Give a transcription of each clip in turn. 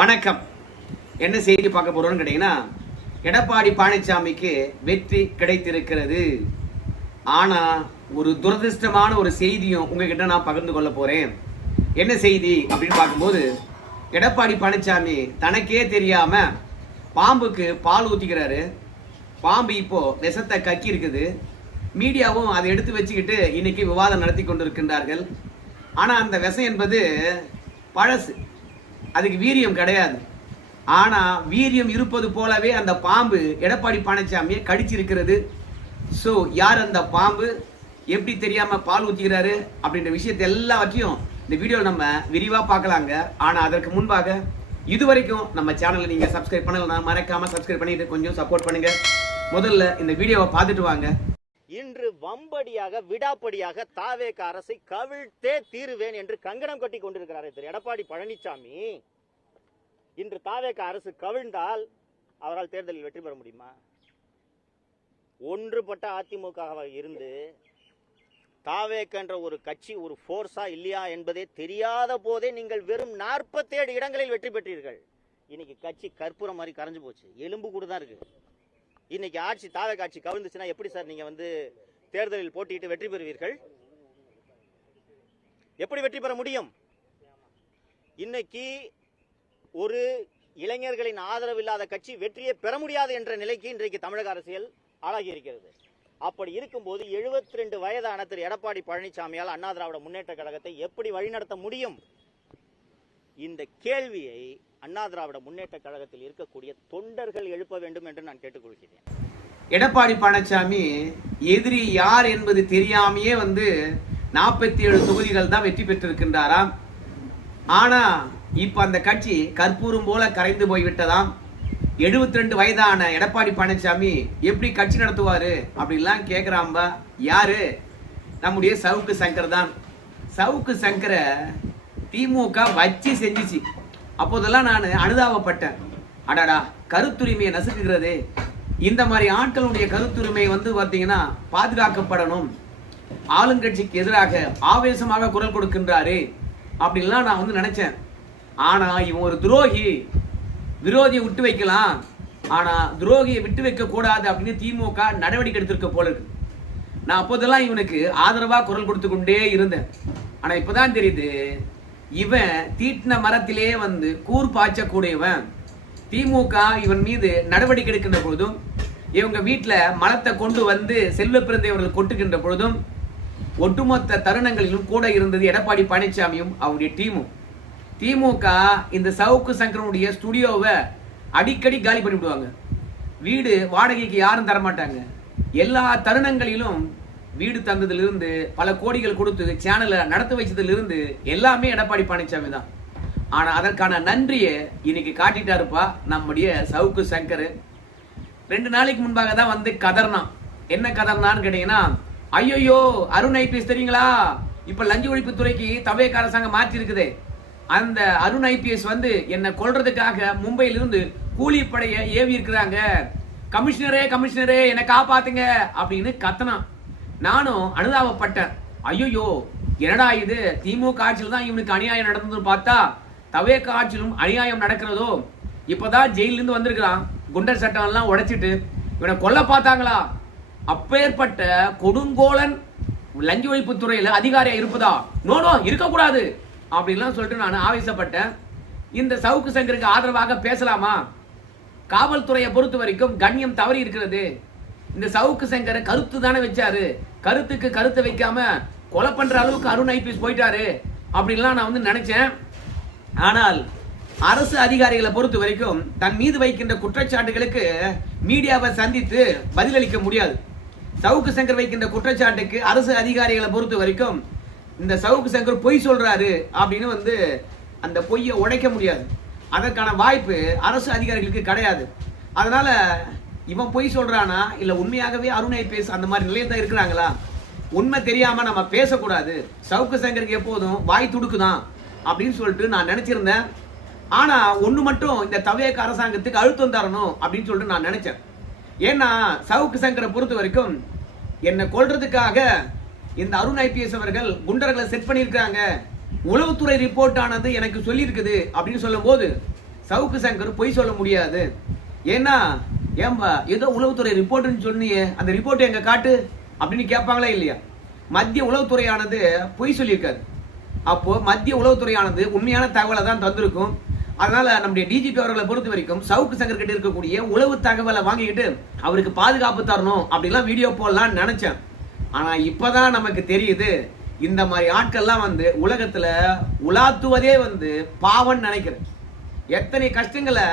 வணக்கம். என்ன செய்தி பார்க்க போறோம்னு கேட்டீங்கன்னா, எடப்பாடி பழனிசாமிக்கு வெற்றி கிடைத்திருக்கிறது. ஆனா ஒரு துரதிருஷ்டமான ஒரு செய்தியும் உங்ககிட்ட நான் பகிர்ந்து கொள்ள போறேன். என்ன செய்தி அப்படின்னு பார்க்கும்போது, எடப்பாடி பழனிசாமி தனக்கே தெரியாம பாம்புக்கு பால் ஊத்திக்கிறாரு. பாம்பு இப்போ விஷத்தை கக்கி இருக்குது. மீடியாவும் அதை எடுத்து வச்சுக்கிட்டு இன்னைக்கு விவாதம் நடத்தி கொண்டிருக்கின்றார்கள். ஆனா அந்த விஷம் என்பது பழசு, அதுக்கு வீரியம் கிடையாது. ஆனா வீரியம் இருப்பது போலவே அந்த பாம்பு எடப்பாடி பழனிசாமியை கடிச்சிருக்கிறது. ஸோ யார் அந்த பாம்பு, எப்படி தெரியாம பால் ஊத்திக்கிறாரு அப்படின்ற விஷயத்தை எல்லாவற்றையும் இந்த வீடியோ நம்ம விரிவா பார்க்கலாங்க. ஆனா அதற்கு முன்பாக இதுவரைக்கும் நம்ம சேனலை நீங்க சப்ஸ்கிரைப் பண்ணலன்னா மறக்காம சப்ஸ்கிரைப் பண்ணிட்டு கொஞ்சம் சப்போர்ட் பண்ணுங்க. முதல்ல இந்த வீடியோவை பார்த்துட்டு வாங்க. இன்று வம்படியாக விடாப்படியாக தாவேக அரசை கவிழ்த்தே தீருவேன் என்று கங்கணம் கட்டி கொண்டிருக்கிறார் திரு எடப்பாடி பழனிசாமி. இன்று தாவேக அரசு கவிழ்ந்தால் அவரால் தேர்தலில் வெற்றி பெற முடியுமா? ஒன்றுபட்ட அதிமுக இருந்து தாவேக என்ற ஒரு கட்சி ஒரு போர்ஸா இல்லையா என்பதே தெரியாத போதே நீங்கள் வெறும் 47 இடங்களில் வெற்றி பெற்றீர்கள். இன்னைக்கு கட்சி கற்பூரம் மாதிரி கரைஞ்சு போச்சு, எலும்பு கூட தான் இருக்கு. இன்னைக்கு ஆட்சி தாவேக ஆட்சி கவிழ்ந்துச்சுன்னா எப்படி சார் நீங்க தேர்தலில் போட்டியிட்டு வெற்றி பெறுவீர்கள்? எப்படி வெற்றி பெற முடியும்? இன்னைக்கு ஒரு இளைஞர்களின் ஆதரவு இல்லாத கட்சி வெற்றியை பெற முடியாது என்ற நிலைக்கு இன்றைக்கு தமிழக அரசியல் ஆளாகி இருக்கிறது. அப்படி இருக்கும்போது 72 வயதான திரு எடப்பாடி பழனிசாமியால் அண்ணா திராவிட முன்னேற்ற கழகத்தை எப்படி வழிநடத்த முடியும்? இந்த கேள்வியை அண்ணா திராவிட முன்னேற்ற கழகத்தில் இருக்கக்கூடிய தொண்டர்கள் எழுப்ப வேண்டும் என்று நான் கேட்டுக்கொள்கிறேன். எடப்பாடி பழனிசாமி எதிரி யார் என்பது தெரியாமையே 47 தொகுதிகள் தான் வெற்றி பெற்றிருக்கின்றாராம். ஆனா இப்ப அந்த கட்சி கற்பூரம் போல கரைந்து போய்விட்டதாம். 72 வயதான எடப்பாடி பழனிசாமி எப்படி கட்சி நடத்துவாரு அப்படின்லாம் கேட்கிறாம்பா. யாரு? நம்முடைய சவுக்கு சங்கர் தான். சவுக்கு சங்கரை திமுக வச்சு செஞ்சிச்சு. அப்போதெல்லாம் நான் அனுதாபப்பட்டேன். அடாடா, கருத்துரிமையை நசுக்குகிறது, இந்த மாதிரி ஆட்களுடைய கருத்துரிமை பார்த்தீங்கன்னா பாதுகாக்கப்படணும், ஆளுங்கட்சிக்கு எதிராக ஆவேசமாக குரல் கொடுக்கின்றாரு அப்படின்லாம் நான் நினைச்சேன். ஆனா இவன் ஒரு துரோகி, விரோதியை விட்டு வைக்கலாம், ஆனா துரோகியை விட்டு வைக்க கூடாது அப்படின்னு திமுக நடவடிக்கை எடுத்திருக்க போல இருக்கு. நான் அப்போதெல்லாம் இவனுக்கு ஆதரவா குரல் கொடுத்து கொண்டே இருந்தேன். ஆனா இப்பதான் தெரியுது, இவன் தீட்டின மரத்திலே கூர் பாய்ச்சக்கூடியவன். திமுக இவன் மீது நடவடிக்கை எடுக்கின்ற பொழுதும், இவங்க வீட்டுல மலத்தை கொண்டு செல்வ பிறந்தவர்கள் கொட்டுகின்ற பொழுதும், ஒட்டுமொத்த தருணங்களிலும் கூட இருந்தது எடப்பாடி பழனிசாமியும் அவருடைய டீமும். திமுக இந்த சவுக்கு சங்கரனுடைய ஸ்டுடியோவை அடிக்கடி காலி பண்ணிவிடுவாங்க. வீடு வாடகைக்கு யாரும் தரமாட்டாங்க. எல்லா தருணங்களிலும் வீடு தந்ததிலிருந்து பல கோடிகள் கொடுத்து சேனலை நடத்த வச்சதிலிருந்து எல்லாமே எடப்பாடி பழனிசாமி தான். ஆனா அதற்கான நன்றியை இன்னைக்கு காட்டிட்டாருப்பா நம்முடைய சவுக்கு சங்கர். 2 நாளைக்கு முன்பாக தான் கதர்னான். என்ன கதர்னான்னு கேட்டீங்கன்னா, ஐயோ அருண் ஐபிஎஸ் தெரியுங்களா, இப்ப லஞ்ச ஒழிப்பு துறைக்கு தவேக அரசாங்கம் மாற்றி இருக்குது. அந்த அருண் ஐபிஎஸ் என்னை கொல்றதுக்காக மும்பையிலிருந்து கூலிப்படையை ஏவி இருக்கிறாங்க, கமிஷனரே கமிஷனரே என்னை காப்பாத்துங்க அப்படின்னு கத்தனான். நானும் அனுதாபப்பட்டேன். ஐயோ என்னடா இது, திமுக ஆட்சியில் தான் இவனுக்கு அநியாயம் நடந்ததுன்னு பார்த்தா தவேக ஆட்சியிலும் அநியாயம் நடக்கிறதோ. இப்பதான் ஜெயிலிருந்து வந்திருக்கிறான், குண்டர் சட்டம் எல்லாம் உடைச்சிட்டு இவனை கொல்ல பார்த்தாங்களா? அப்பேற்பட்ட கொடுங்கோலன் லஞ்ச ஒழிப்பு துறையில அதிகாரியா இருப்பதா? நோ இருக்கக்கூடாது அப்படின்லாம் சொல்லிட்டு நான் ஆவேசப்பட்டேன். இந்த சவுக்கு சங்கருக்கு ஆதரவாக பேசலாமா? காவல்துறையை பொறுத்த வரைக்கும் கண்ணியம் தவறி இருக்கிறது. இந்த சவுக்கு சங்கரை கருத்து தானே வச்சாரு, கருத்துக்கு கருத்தை வைக்காம கொலை பண்ற அளவுக்கு அருண் ஐபிஎஸ் போயிட்டாரு அப்படின்லாம் நான் நினைச்சேன். ஆனால் அரசு அதிகாரிகளை பொறுத்த வரைக்கும் தன் மீது வைக்கின்ற குற்றச்சாட்டுகளுக்கு மீடியாவை சந்தித்து பதிலளிக்க முடியாது. சவுக்கு சங்கர் வைக்கின்ற குற்றச்சாட்டுக்கு அரசு அதிகாரிகளை பொறுத்த வரைக்கும் இந்த சவுக்கு சங்கர் பொய் சொல்றாரு அப்படின்னு அந்த பொய்யை உடைக்க முடியாது. அதற்கான வாய்ப்பு அரசு அதிகாரிகளுக்கு கிடையாது. அதனால இவன் பொய் சொல்றானா இல்ல உண்மையாகவே அருண் ஐபிஎஸ் அந்த மாதிரி நிலையில தான் இருக்கிறாங்களா, உண்மை தெரியாம நம்ம பேசக்கூடாது. சவுக்கு சங்கருக்கு எப்போதும் வாய் துடுக்குதான் அப்படின்னு சொல்லிட்டு நான் நினைச்சிருந்தேன். ஆனா ஒண்ணு மட்டும், இந்த தவேக அரசாங்கத்துக்கு அழுத்தம் தரணும் அப்படின்னு சொல்லிட்டு நான் நினைச்சேன். ஏன்னா சவுக்கு சங்கரை பொறுத்த வரைக்கும் என்னை கொல்றதுக்காக இந்த அருண் ஐபிஎஸ் அவர்கள் குண்டர்களை செட் பண்ணியிருக்காங்க, உளவுத்துறை ரிப்போர்ட் ஆனது எனக்கு சொல்லி இருக்குது அப்படின்னு சொல்லும் போது சவுக்கு சங்கர் பொய் சொல்ல முடியாது. ஏன்னா ஏன்பா ஏதோ உளவுத்துறை ரிப்போர்ட்னு சொன்னியே, அந்த ரிப்போர்ட் எங்க காட்டு அப்படின்னு கேட்பாங்களா இல்லையா? மத்திய உளவுத்துறையானது பொய் சொல்லியிருக்காரு. அப்போ மத்திய உளவுத்துறையானது உண்மையான தகவலை தான் தந்திருக்கும். அதனால நம்முடைய டிஜிபி அவர்களை பொறுத்த வரைக்கும் சவுக்கு சங்கர் கிட்ட இருக்கக்கூடிய உளவு தகவலை வாங்கிக்கிட்டு அவருக்கு பாதுகாப்பு தரணும் அப்படிலாம் வீடியோ போடலாம்னு நினைச்சேன். ஆனா இப்பதான் நமக்கு தெரியுது, இந்த மாதிரி ஆட்கள்லாம் உலகத்துல உலாத்துவதே பாவம்னு நினைக்கிறேன். எத்தனை கஷ்டங்களை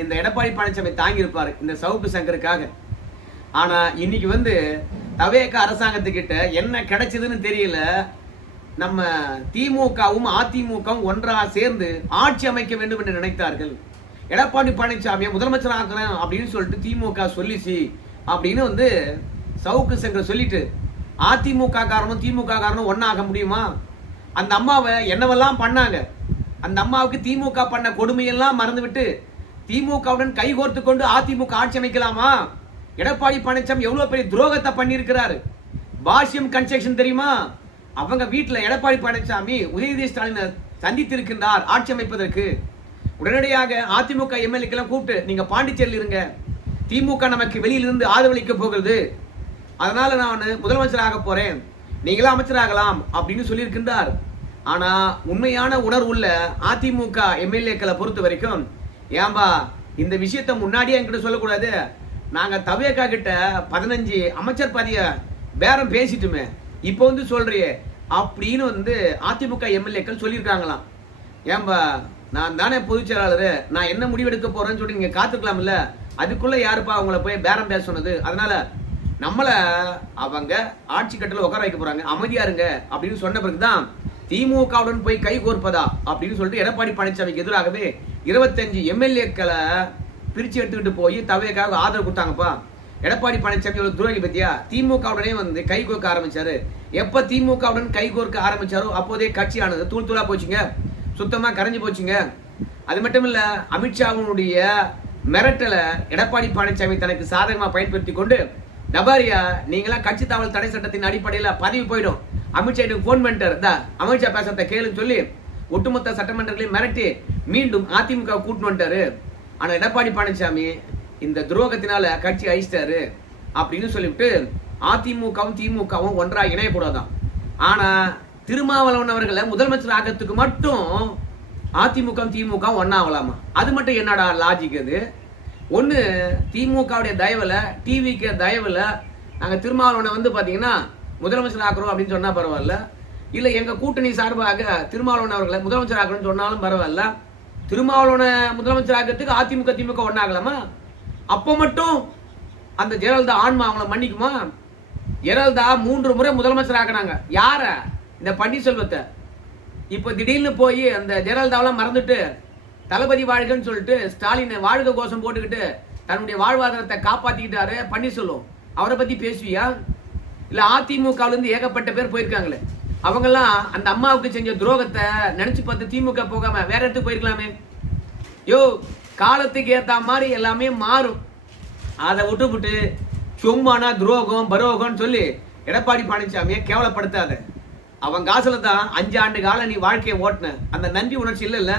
இந்த எடப்பாடி பழனிசாமி தாங்கி இருப்பாரு இந்த சவுக்கு சங்கருக்காக. ஆனா இன்னைக்கு தவேக அரசாங்கத்துக்கிட்ட என்ன கிடைச்சதுன்னு தெரியல. நம்ம திமுகவும் அதிமுகவும் ஒன்றாக சேர்ந்து ஆட்சி அமைக்க வேண்டும் என்று நினைத்தார்கள். எடப்பாடி பழனிசாமியை முதலமைச்சர் ஆக்குறேன் அப்படின்னு சொல்லிட்டு திமுக சொல்லிச்சு அப்படின்னு சவுக்கு சங்கர் சொல்லிட்டு அதிமுக காரனும் திமுக காரனும் ஒன்னாக முடியுமா? அந்த அம்மாவை என்னவெல்லாம் பண்ணாங்க, அந்த அம்மாவுக்கு திமுக பண்ண கொடுமையெல்லாம் மறந்துவிட்டு திமுகவுடன் கைகோர்த்து கொண்டு அதிமுக ஆட்சி அமைக்கலாமா? எடப்பாடி பழனிசாமி எவ்வளவு பெரிய துரோகத்தை பண்ணியிருக்கிறாரு. பாஷ்யம் கன்ஸ்ட்ரக்ஷன் தெரியுமா? அவங்க வீட்டுல எடப்பாடி பழனிசாமி உதயநிதி ஸ்டாலினை சந்தித்திருக்கின்றார் ஆட்சி அமைப்பதற்கு. உடனடியாக அதிமுக எம்எல்ஏக்கெல்லாம் கூப்பிட்டு நீங்க பாண்டிச்சேரியில் இருங்க, திமுக நமக்கு வெளியிலிருந்து ஆதரவளிக்க போகிறது, அதனால நான் முதலமைச்சராக போறேன், நீங்களும் அமைச்சராகலாம் அப்படின்னு சொல்லியிருக்கின்றார். ஆனா உண்மையான உணர்வுள்ள அதிமுக எம்எல்ஏக்களை பொறுத்த வரைக்கும், ஏன்பா இந்த விஷயத்த முன்னாடியே என்கிட்ட சொல்லக்கூடாது, நாங்க தவேகா கிட்ட 15 அமைச்சர் பதவிய பேரம் பேசிட்டுமே, இப்போ சொல்றியே அப்படின்னு அதிமுக எம்எல்ஏக்கள் சொல்லியிருக்காங்களாம். ஏன்பா நான் தானே பொதுச் செயலாளர், நான் என்ன முடிவெடுக்க போறேன்னு சொல்லி நீங்க காத்துக்கலாம்ல, அதுக்குள்ள யாருப்பா அவங்கள போய் பேரம் பேச சொன்னது? அதனால நம்மள அவங்க ஆட்சி கட்டல உட்கார வைக்க போறாங்க, அமைதியா இருங்க அப்படின்னு சொன்ன பிறகுதான் திமுகவுடன் போய் கை கோர்ப்பதா அப்படின்னு சொல்லிட்டு எடப்பாடி பழனிசாமிக்கு எதிராகவே 25 எம்எல்ஏக்களை பிரிச்சு எடுத்துக்கிட்டு போய் தவேக்காக ஆதரவு கொடுத்தாங்கப்பா. எடப்பாடி பழனிசாமி ஒரு துரோகி பத்தியா? திமுகவுடனே கை கோர்க்க ஆரம்பிச்சாரு. எப்ப திமுகவுடன் கை கோர்க்க ஆரம்பிச்சாரோ அப்போதே கட்சியானது தூள் தூளா போச்சுங்க, சுத்தமா கரைஞ்சு போச்சுங்க. அது மட்டும் இல்ல, அமித்ஷாவுடைய மிரட்டலை எடப்பாடி பழனிசாமி தனக்கு சாதகமா பயன்படுத்தி கொண்டு, டபாரியா நீங்களா கட்சி தாவல் தடை சட்டத்தின் அடிப்படையில் பதவி போயிடும், அமித்ஷா போன் பண்ணிட்டார், அமித்ஷா பேசுறத கேளுன்னு சொல்லி ஒட்டுமொத்த சட்டமன்றங்களையும் மிரட்டி மீண்டும் அதிமுக கூட்டு வந்துட்டாரு. ஆனா எடப்பாடி பழனிசாமி இந்த துரோகத்தினால கட்சி அழிச்சிட்டாரு அப்படின்னு சொல்லிவிட்டு அதிமுகவும் திமுகவும் ஒன்றாக இணையக்கூடாதான். ஆனா திருமாவளவன் அவர்களை முதலமைச்சர் ஆகிறதுக்கு மட்டும் அதிமுக திமுக ஒன்னாகலாமா? அது மட்டும் என்னடா லாஜிக்? அது ஒண்ணு திமுகவுடைய தயவுல, டிவிக்கு தயவுல நாங்க திருமாவளவனை பாத்தீங்கன்னா முதலமைச்சர் ஆக்குறோம் அப்படின்னு சொன்னா பரவாயில்ல, இல்ல எங்க கூட்டணி சார்பாக திருமாவளவன் அவர்களை முதலமைச்சர் ஆக்கணும்னு சொன்னாலும் பரவாயில்ல. திருமாவளவனை முதலமைச்சர் ஆக்கிறதுக்கு அதிமுக திமுக ஒன்னாகலாமா? அப்ப மட்டும் அந்த ஜெயலலிதா ஆன்மா அவங்களை மன்னிக்குமா? ஜெயலலிதா 3 முறை முதலமைச்சர் ஆக்கினாங்க. யார? இந்த பன்னீர்செல்வத்தை. இப்ப திடீர்னு போய் அந்த ஜெயலலிதாவெல்லாம் மறந்துட்டு தளபதி வாழ்கன்னு சொல்லிட்டு ஸ்டாலின் வாழ்க கோஷம் போட்டுக்கிட்டு தன்னுடைய வாழ்வாதாரத்தை காப்பாத்திக்கிட்டாரு பன்னீர்செல்வம். அவரை பத்தி பேசுவியா? இல்ல அதிமுகல இருந்து ஏகப்பட்ட பேர் போயிருக்காங்களே, அவங்கெல்லாம் அந்த அம்மாவுக்கு செஞ்ச துரோகத்தை நினைச்சு பார்த்து திமுக போகாம வேற இடத்துக்கு போயிருக்கலாமே. யோ, காலத்துக்கு ஏத்த மாதிரி எல்லாமே மாறும். அதை விட்டுவிட்டு சும்மானா துரோகம் பரோகம்னு சொல்லி எடப்பாடி பழனிசாமியை கேவலப்படுத்தாத. அவன் காசுல தான் 5 ஆண்டு காலம் நீ வாழ்க்கையை ஓட்டின, அந்த நன்றி உணர்ச்சி இல்ல.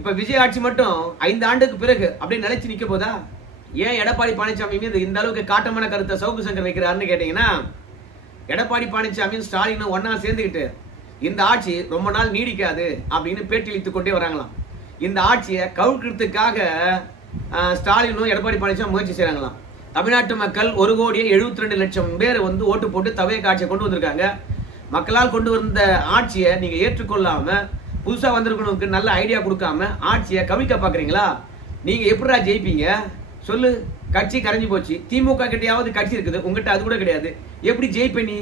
இப்ப விஜய் ஆட்சி மட்டும் 5 ஆண்டுக்கு பிறகு அப்படியே நிலைச்சு நிக்க போதா? ஏன் எடப்பாடி பழனிசாமி மீது இந்த அளவுக்கு காட்டமான கருத்தை சவுக்கு சங்கர் வைக்கிறாருன்னு கேட்டீங்கன்னா, எடப்பாடி பழனிசாமி ஸ்டாலின் ஒன்னா சேர்ந்துக்கிட்டு இந்த ஆட்சி ரொம்ப நாள் நீடிக்காது அப்படின்னு பேட்டியளித்துக் கொண்டே வராங்களாம். இந்த ஆட்சியை கவுக்கிறதுக்காக ஸ்டாலினும் எடப்பாடி பழனிசாமி முயற்சி செய்யறாங்களாம். தமிழ்நாட்டு மக்கள் 1,72,00,000 பேர் ஓட்டு போட்டு தவேக ஆட்சியை கொண்டு வந்திருக்காங்க. மக்களால் கொண்டு வந்த ஆட்சியை நீங்க ஏற்றுக்கொள்ளாம புதுசா வந்திருக்கணுக்கு நல்ல ஐடியா கொடுக்காம ஆட்சியை கவிக்க பாக்குறீங்களா? நீங்க எப்படிடா ஜெயிப்பீங்க சொல்லு? கட்சி கரைஞ்சு போச்சு. திமுக கிட்டையாவது கட்சி இருக்குது, உங்ககிட்ட அது கூட கிடையாது. எப்படி ஜெயிப்ப நீ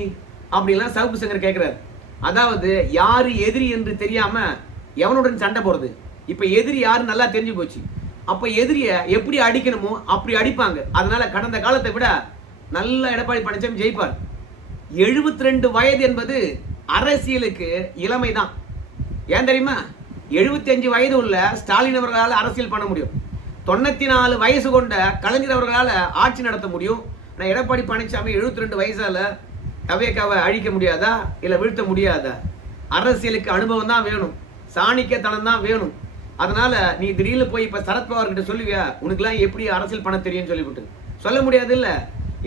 அப்படிலாம் சவுக்கு சங்கர் கேட்கிறாரு. அதாவது யாரு எதிரி என்று தெரியாம எவனுடன் சண்டை போறது. இப்ப எதிரி யாரு நல்லா தெரிஞ்சு போச்சு. அப்ப எதிரிய எப்படி அடிக்கணுமோ அப்படி அடிப்பாங்க. அதனால கடந்த காலத்தை விட நல்ல எடப்பாடி பழனிசாமி ஜெயிப்பார். 72 வயது என்பது அரசியலுக்கு இளமைதான். ஏன் தெரியுமா? 75 வயது உள்ள ஸ்டாலின் அவர்களால் அரசியல் பண்ண முடியும். 94 வயசு கொண்ட கலைஞர் அவர்களால் ஆட்சி நடத்த முடியும். நான் எடப்பாடி பழனிசாமி 72 வயசால தவேகாவை அழிக்க முடியாதா? இல்ல வீழ்த்த முடியாதா? அரசியலுக்கு அனுபவம் தான் வேணும், சாணிக்கத்தனம் தான் வேணும். அதனால நீ திடீர்னு போய் இப்ப சரத்பவார் கிட்ட சொல்லுவியா உனக்குலாம் எப்படி அரசியல் பண்ண தெரியும்னு சொல்லிவிட்டு சொல்ல முடியாது இல்ல.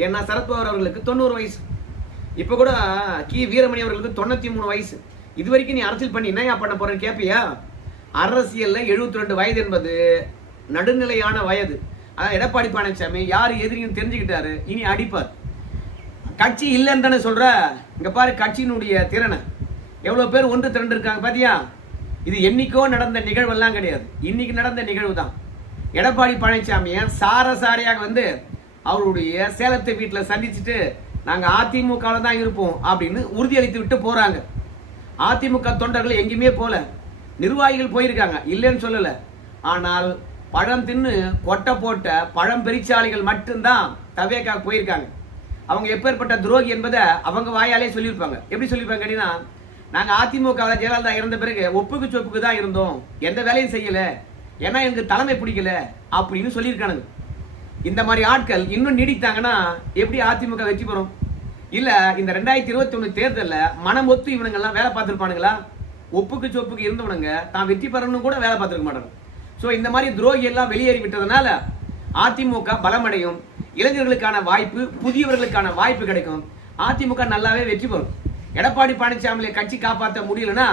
ஏன்னா சரத்பவார் அவர்களுக்கு 90 வயசு, இப்ப கூட கி வீரமணி அவர்களுக்கு 93 வயசு. இது வரைக்கும் நீ அரசியல் பண்ணி என்னையா பண்ண போறேன்னு கேப்பியா? அரசியல்ல 72 வயது என்பது நடுநிலையான வயது. அதான் எடப்பாடி பழனிசாமி யாரு எதிரியும் தெரிஞ்சுக்கிட்டாரு, இனி அடிப்பார். கட்சி இல்லைன்னு தானே சொல்ற. இங்க பாரு கட்சியினுடைய திறனை, எவ்வளவு பேர் ஒன்று திரண்டு இருக்காங்க பாத்தியா? இது என்னைக்கோ நடந்த நிகழ்வெல்லாம் கிடையாது, இன்னைக்கு நடந்த நிகழ்வு தான். எடப்பாடி பழனிசாமிய சாரசாரியாக வந்து அவருடைய சேலத்தை வீட்டுல சந்திச்சுட்டு நாங்க அதிமுகவில் தான் இருப்போம் அப்படின்னு உறுதியளித்து விட்டு போறாங்க. அதிமுக தொண்டர்கள் எங்கேயுமே போல, நிர்வாகிகள் போயிருக்காங்க இல்லைன்னு சொல்லல. ஆனால் பழம் தின்னு கொட்டை போட்ட பழம் பெரிச்சாளிகள் மட்டும்தான் தவேக்காக போயிருக்காங்க. அவங்க எப்பேற்பட்ட துரோகி என்பதை அவங்க வாயாலே சொல்லியிருப்பாங்க. எப்படி சொல்லியிருப்பாங்க கேட்டீங்கன்னா, நாங்க அதிமுகவில் ஜெயலலிதா இறந்த பிறகு ஒப்புக்கு சொப்புக்கு தான் இருந்தோம், எந்த வேலையும் செய்யல, ஏன்னா எனக்கு தலைமை பிடிக்கல அப்படின்னு சொல்லியிருக்கானுங்க. இந்த மாதிரி ஆட்கள் இன்னும் நீடித்தாங்கன்னா எப்படி அதிமுக வெற்றி பெறும்? இல்ல இந்த 2021 தேர்தலில் மனம் ஒத்து இவனுங்க எல்லாம் வேலை பார்த்திருப்பானுங்களா? ஒப்புக்கு சொப்புக்கு இருந்தவனுங்க தான் வெற்றி பெறணும் கூட வேலை பார்த்திருக்க மாட்டாங்க. சோ இந்த மாதிரி துரோகி எல்லாம் வெளியேறி விட்டதுனால அதிமுக பலமடையும், இளைஞர்களுக்கான வாய்ப்பு, புதியவர்களுக்கான வாய்ப்பு கிடைக்கும், அதிமுக நல்லாவே வெற்றி பெறும். எடப்பாடி பழனிசாமியை கட்சி காப்பாற்ற முடியலன்னா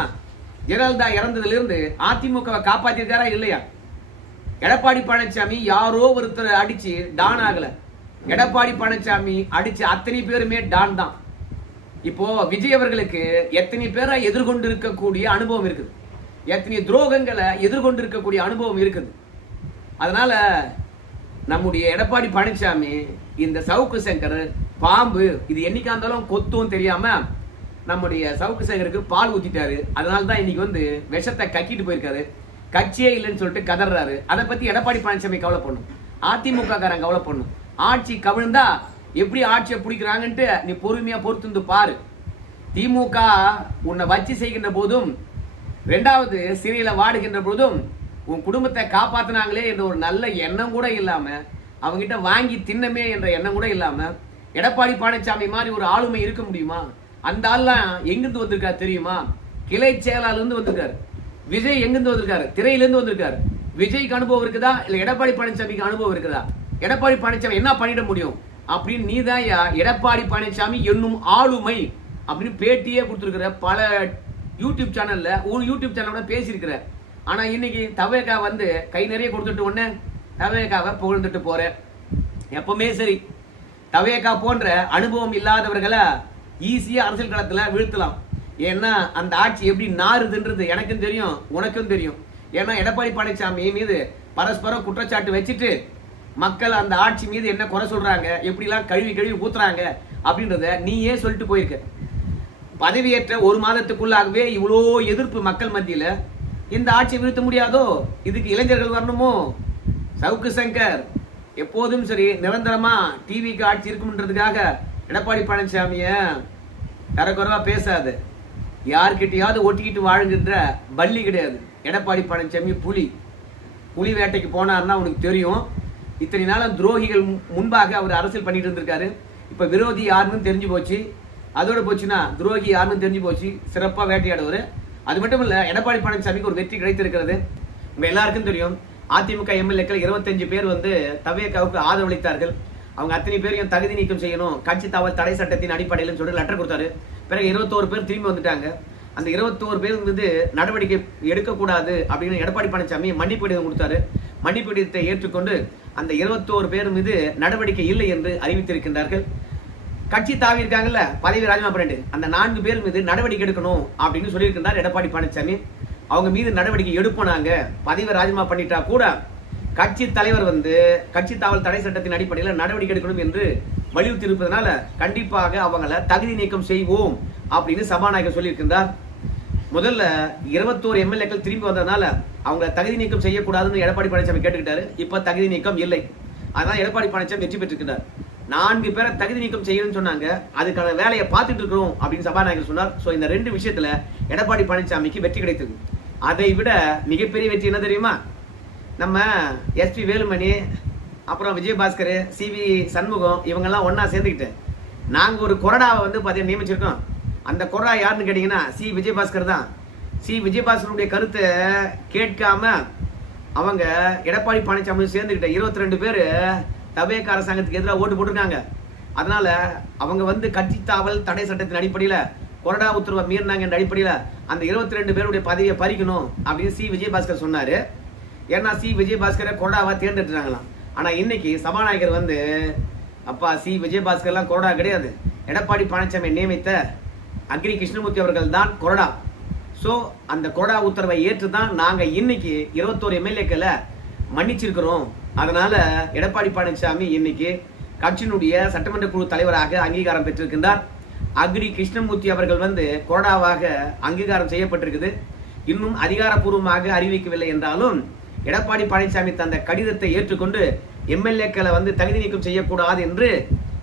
ஜெயலலிதா இறந்ததுல இருந்து அதிமுகவை காப்பாத்திருக்காரா இல்லையா? எடப்பாடி பழனிசாமி யாரோ ஒருத்தர் அடிச்சு டான் ஆகல, எடப்பாடி பழனிசாமி அடிச்சு அத்தனை பேருமே டான் தான். இப்போ விஜய் அவர்களுக்கு எத்தனை பேரை எதிர்கொண்டு இருக்கக்கூடிய அனுபவம் இருக்குது, எத்தனை துரோகங்களை எதிர்கொண்டு இருக்கக்கூடிய அனுபவம் இருக்குது. அதனால நம்முடைய எடப்பாடி பழனிசாமி இந்த சவுக்கு சங்கர் பாம்பு இது என்னைக்கா இருந்தாலும் கொத்தும் தெரியாம நம்முடைய சவுக்கு சங்கருக்கு பால் ஊத்திட்டாரு. அதனால தான் இன்னைக்கு வந்து விஷத்தை கக்கிட்டு போயிருக்காரு, கட்சியே இல்லைன்னு சொல்லிட்டு கதறாரு. அதை பத்தி எடப்பாடி பழனிசாமி கவலை பண்ணும், அதிமுக காரங்க கவலை பண்ணும். ஆட்சி கவிழ்ந்தா எப்படி ஆட்சியை பிடிக்கிறாங்கன்ட்டு நீ பொறுமையா பொறுத்து பாரு. திமுக உன்னை வச்சு செய்கின்ற போதும், ரெண்டாவது சிறையில வாடுகின்ற போதும் உன் குடும்பத்தை காப்பாத்தினாங்களே என்ற ஒரு நல்ல எண்ணம் கூட இல்லாம, அவங்கிட்ட வாங்கி தின்னமே என்ற எண்ணம் கூட இல்லாம, எடப்பாடி பழனிசாமி மாதிரி ஒரு ஆளுமை இருக்க முடியுமா? அந்த ஆள்லாம் எங்கிருந்து வந்திருக்காரு தெரியுமா? கிளை செயலாளர் இருந்து வந்திருக்காரு. விஜய் எங்கிருந்து வந்திருக்காரு? திரையிலிருந்து வந்திருக்காரு. விஜய்க்கு அனுபவம் இருக்குதா இல்ல எடப்பாடி பழனிசாமிக்கு அனுபவம் இருக்குதா? எடப்பாடி பழனிசாமி என்ன பண்ணிட முடியும் அப்படின்னு நீதான் எடப்பாடி பழனிசாமி என்னும் ஆளுமை அப்படின்னு பேட்டியே கொடுத்துருக்கிற. பல யூடியூப் சேனல்ல ஒரு யூடியூப் சேனலோட பேசியிருக்கிற. ஆனா இன்னைக்கு தவேகா வந்து கை நிறைய கொடுத்துட்டு உடனே தவேகாவை புகழ்ந்துட்டு போற. எப்பவுமே சரி, தவேகா போன்ற அனுபவம் இல்லாதவர்களை ஈஸியா அரசியல் களத்துல வீழ்த்தலாம். ஏன்னா அந்த ஆட்சி எப்படி நாறுதுன்றது எனக்கும் தெரியும், உனக்கும் தெரியும். ஏன்னா எடப்பாடி பழனிசாமி மீது பரஸ்பரம் குற்றச்சாட்டு வச்சுட்டு மக்கள் அந்த ஆட்சி மீது என்ன குறை சொல்றாங்க, எப்படிலாம் கழுவி கழுவி ஊத்துறாங்க அப்படின்றத நீயே சொல்லிட்டு போயிருக்க. பதவியேற்ற ஒரு மாதத்துக்குள்ளாகவே இவ்வளோ எதிர்ப்பு மக்கள் மத்தியில, இந்த ஆட்சியை வீழ்த்த முடியாதோ? இதுக்கு இளைஞர்கள் வரணுமோ? சவுக்கு சங்கர் எப்போதும் சரி நிரந்தரமா டிவிக்கு ஆட்சி இருக்கும்ன்றதுக்காக எடப்பாடி பழனிசாமிய தரக்குறைவா பேசாது. யார்கிட்டயாவது ஒட்டிக்கிட்டு வாழுகின்ற பள்ளி கிடையாது எடப்பாடி பழனிசாமி. புலி வேட்டைக்கு போனார்னா உனக்கு தெரியும். இத்தனை நாளும் துரோகிகள் முன்பாக அவர் அரசியல் பண்ணிட்டு இருந்திருக்காரு. இப்ப விரோதி யாருன்னு தெரிஞ்சு போச்சு. அதோட போச்சுன்னா துரோகி யாருன்னு தெரிஞ்சு போச்சு. சிறப்பா வேட்டையாடுவாரு. அது மட்டும் இல்ல, எடப்பாடி பழனிசாமிக்கு ஒரு வெற்றி கிடைத்திருக்கிறது. உங்க எல்லாருக்கும் தெரியும், அதிமுக எம்எல்ஏக்கள் 25 பேர் வந்து தவேகாவுக்கு ஆதரவளித்தார்கள். அவங்க அத்தனை பேரையும் தகுதி நீக்கம் செய்யணும், கட்சி தாவல் தடை சட்டத்தின் அடிப்படையில் சொல்லி லெட்டர் கொடுத்தாரு. பிறகு 21 பேர் திரும்பி வந்துட்டாங்க. அந்த 21 பேர் மீது நடவடிக்கை எடுக்கக்கூடாது அப்படின்னு எடப்பாடி பழனிசாமி மன்னிப்பு கடிதம் கொடுத்தாரு. மன்னிப்பு கடிதத்தை ஏற்றுக்கொண்டு அந்த 21 பேர் மீது நடவடிக்கை இல்லை என்று அறிவித்திருக்கின்றார்கள். கட்சி தாவி இருக்காங்கல்ல, பதவி ராஜினாமா பண்ணிட்டு அந்த 4 பேர் மீது நடவடிக்கை எடுக்கணும் அப்படின்னு சொல்லியிருக்கின்றார் எடப்பாடி பழனிசாமி. அவங்க மீது நடவடிக்கை எடுப்போனாங்க. பதவி ராஜினாமா பண்ணிட்டா கூட கட்சி தலைவர் வந்து கட்சி தாவல் தடை சட்டத்தின் அடிப்படையில் நடவடிக்கை எடுக்கணும் என்று வலியுறுத்தி இருப்பதனால கண்டிப்பாக அவங்கள தகுதி நீக்கம் செய்வோம் அப்படின்னு சபாநாயகர் சொல்லியிருக்கின்றார். முதல்ல 21 எம்எல்ஏக்கள் திரும்பி வந்ததுனால அவங்க தகுதி நீக்கம் செய்யக்கூடாதுன்னு எடப்பாடி பழனிசாமி கேட்டுக்கிட்டாரு. இப்ப தகுதி நீக்கம் இல்லை. அதான் எடப்பாடி பழனிசாமி வெற்றி பெற்றிருக்கிறார். 4 பேரை தகுதி நீக்கம் செய்யணும்னு சொன்னாங்க. அதுக்கான வேலையை பார்த்துட்டு இருக்கிறோம் அப்படின்னு சபாநாயகர் சொன்னார். சோ இந்த 2 விஷயத்துல எடப்பாடி பழனிசாமிக்கு வெற்றி கிடைத்தது. அதை விட மிகப்பெரிய வெற்றி என்ன தெரியுமா? நம்ம எஸ்பி வேலுமணி, அப்புறம் விஜயபாஸ்கர், சிவி சண்முகம் இவங்கெல்லாம் ஒன்னா சேர்ந்துக்கிட்டு நாங்க ஒரு கொறடாவை வந்து பார்த்தீங்கன்னா நியமிச்சிருக்கோம். அந்த கொறடா யாருன்னு கேட்டீங்கன்னா சி விஜயபாஸ்கர் தான். சி விஜயபாஸ்கருடைய கருத்தை கேட்காம அவங்க எடப்பாடி பழனிசாமி சேர்ந்துக்கிட்ட 22 பேர் தவேக அரசாங்கத்துக்கு எதிராக ஓட்டு போட்டிருக்காங்க. அதனால அவங்க வந்து கட்சி தாவல் தடை சட்டத்தின் அடிப்படையில் கொறடா உத்தரவை மீறினாங்க என்ற அடிப்படையில் அந்த 22 பேருடைய பதவியை பறிக்கணும் அப்படின்னு சி விஜயபாஸ்கர் சொன்னாரு. ஏன்னா சி விஜயபாஸ்கரை கொறடாவா தேர்ந்தெடுத்துட்டாங்களாம். ஆனா இன்னைக்கு சபாநாயகர் வந்து அப்பா சி விஜயபாஸ்கர்லாம் கொறடா கிடையாது, எடப்பாடி பழனிசாமி நியமித்த அக்ரி கிருஷ்ணமூர்த்தி அவர்கள் தான் கொறடா. ஸோ அந்த கொறடா உத்தரவை ஏற்று தான் நாங்கள் இன்னைக்கு 21 எம்எல்ஏக்களை மன்னிச்சிருக்கிறோம். அதனால எடப்பாடி பழனிசாமி இன்னைக்கு கட்சியினுடைய சட்டமன்ற குழு தலைவராக அங்கீகாரம் பெற்றிருக்கின்றார். அக்ரி கிருஷ்ணமூர்த்தி அவர்கள் வந்து கொறடாவாக அங்கீகாரம் செய்யப்பட்டிருக்குது. இன்னும் அதிகாரப்பூர்வமாக அறிவிக்கவில்லை என்றாலும் எடப்பாடி பழனிசாமி தந்த கடிதத்தை ஏற்றுக்கொண்டு எம்எல்ஏக்களை வந்து தகுதி நீக்கம் செய்யக்கூடாது என்று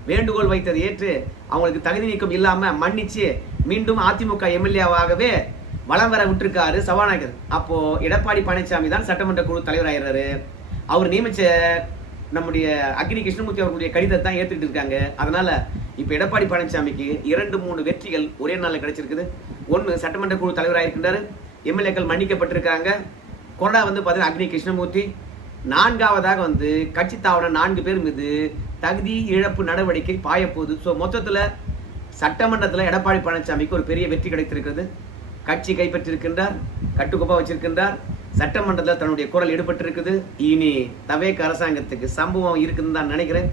வேண்டுகோள் வைத்ததை ஏற்று அவங்களுக்கு தகுதி நீக்கம் இல்லாம மன்னிச்சு மீண்டும் அதிமுக எம்எல்ஏவாகவே வலம் வர விட்டுருக்காரு சபாநாயகர். அப்போ எடப்பாடி பழனிசாமி தான் சட்டமன்ற குழு தலைவராகிறாரு. அவர் நியமிச்ச நம்முடைய அக்னி கிருஷ்ணமூர்த்தி அவர்களுடைய கடிதத்தை தான் ஏற்றுக்கிட்டு இருக்காங்க. அதனால இப்ப எடப்பாடி பழனிசாமிக்கு 2-3 வெற்றிகள் ஒரே நாளில் கிடைச்சிருக்குது. ஒன்று, சட்டமன்ற குழு தலைவராக இருக்கின்றாரு, எம்எல்ஏக்கள் மன்னிக்கப்பட்டிருக்காங்க, கொறடா வந்து பார்த்தீங்கன்னா அக்னி கிருஷ்ணமூர்த்தி. 4வது வந்து கட்சி தாவன 4 பேர் மீது தகுதி இழப்பு நடவடிக்கை பாயப்போகுது. ஸோ மொத்தத்தில் சட்டமன்றத்தில் எடப்பாடி பழனிசாமிக்கு ஒரு பெரிய வெற்றி கிடைத்திருக்கிறது. கட்சி கைப்பற்றிருக்கின்றார், கட்டுக்கோப்பா வச்சிருக்கின்றார், சட்டமன்றத்தில் தன்னுடைய குரல் ஈடுபட்டிருக்குது. இனி தவேக அரசாங்கத்துக்கு சம்பவம் இருக்குதுன்னு தான் நினைக்கிறேன்.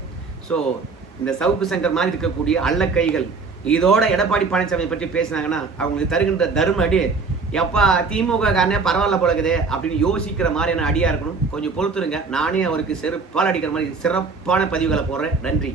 ஸோ இந்த சவுக்கு சங்கர் மாதிரி இருக்கக்கூடிய அல்ல கைகள் இதோட எடப்பாடி பழனிசாமி பற்றி பேசினாங்கன்னா அவங்களுக்கு தருகின்ற தர்ம அடி எப்பா திமுக காரனே பரவாயில்ல போலக்குதே அப்படின்னு யோசிக்கிற மாதிரியான அடியா இருக்கணும். கொஞ்சம் பொறுத்துருங்க, நானே அவருக்கு செருப்பால் அடிக்கிற மாதிரி சிறப்பான பதிவுகளை போடுறேன். நன்றி.